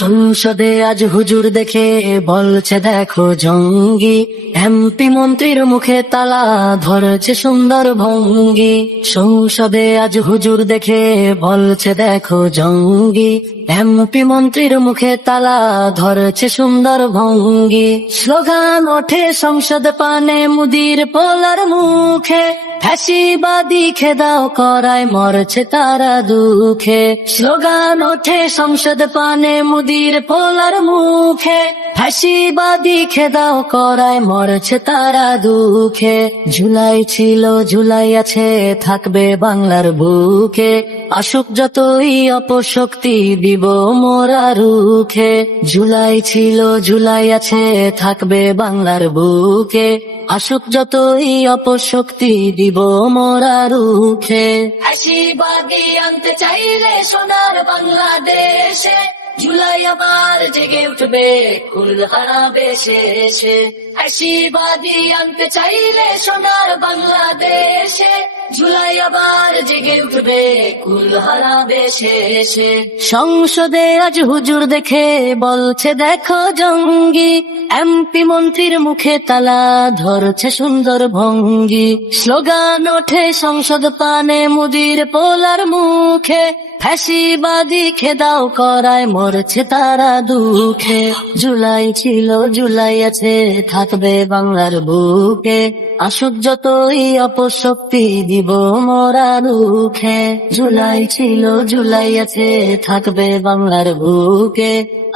সংসদে আজ হুজুর দেখে বলছে দেখো জঙ্গি, এমপি মন্ত্রীর মুখে তালা ধরেছে সুন্দর ভঙ্গি। সংসদে আজ হুজুর দেখে বলছে দেখো জঙ্গি, এমপি মন্ত্রীর মুখে তালা ধরেছে সুন্দর ভঙ্গি। স্লোগান ওঠে সংসদ পানে মুদির পোলার মুখে, ফ্যাসিবাদী খেদাও করায় মরছে তারা দুঃখে। স্লোগান ওঠে সংসদ পানে মুদির পোলার মুখে, ফ্যাসিবাদী খেদাও করায় মরছে তারা দুঃখে। জুলাই ছিল জুলাই আছে থাকবে বাংলার বুকে, আসুক যতই অপশক্তি দিব মোরা রুখে। জুলাই ছিল জুলাই আছে থাকবে বাংলার বুকে, আসুক যতই অপশক্তি দিব মোরা রুখে। ফ্যাসিবাদী আনতে চাইলে সোনার বাংলাদেশে, জুলাই আবার জেগে উঠবে কুল হারাবে শেষে। ফ্যাসিবাদী আনতে চাইলে সোনার বাংলাদেশে, জুলাই আবার জেগে উঠবে কুল হারাবে শেষে। সংসদে আজ হুজুর দেখে বলছে দেখো জঙ্গি, এমপি মন্ত্রীর মুখে তালা ধরছে সুন্দর ভঙ্গি। স্লোগান ওঠে সংসদ পানে মুদির পোলার মুখে, ফ্যাসিবাদী খেদাও করায় মরছে তারা দুঃখে। জুলাই ছিল জুলাই আছে থাকবে বাংলার বুকে, আসুক যতই অপশক্তি দিব মোরা রুখে। জুলাই ছিল জুলাই আছে থাকবে বাংলার বুকে,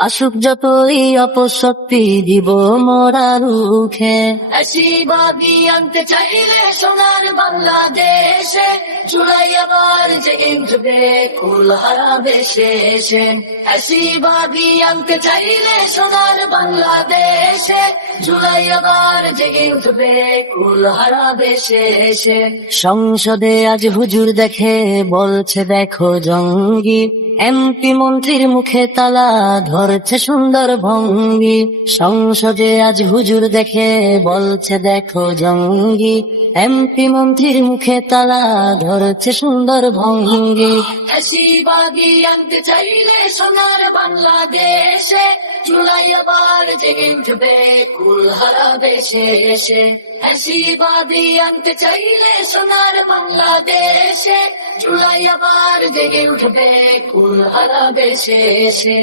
আসুক যতই অপশক্তি দিব মোরা রুখে। ফ্যাসিবাদী আনতে চাইলে সোনার বাংলাদেশে, জুলাই আবার জেগে উঠবে কুল হারাবে শেষে। ফ্যাসিবাদী আনতে চাইলে সোনার বাংলাদেশে, জুলাই আবার জেগে উঠবে কুল হারাবে শেষে। সংসদে আজ হুজুর দেখে বলছে দেখো জঙ্গি, এমপি মন্ত্রীর মুখে তালা ধরছে সুন্দর ভঙ্গি। সংসদে আজ হুজুর দেখে বলছে দেখো জঙ্গি, এমপি মন্ত্রীর মুখে তালা ধরছে সুন্দর ভঙ্গি। ফ্যাসিবাদী আনতে চাইলে সোনার বাংলাদেশে, জুলাই আবার জেগে উঠবে কুল হারাবে শেষে। ফ্যাসিবাদী আনতে চাইলে সোনার বাংলাদেশে, জুলাই আবার জেগে উঠবে কুল হারাবে শেষে।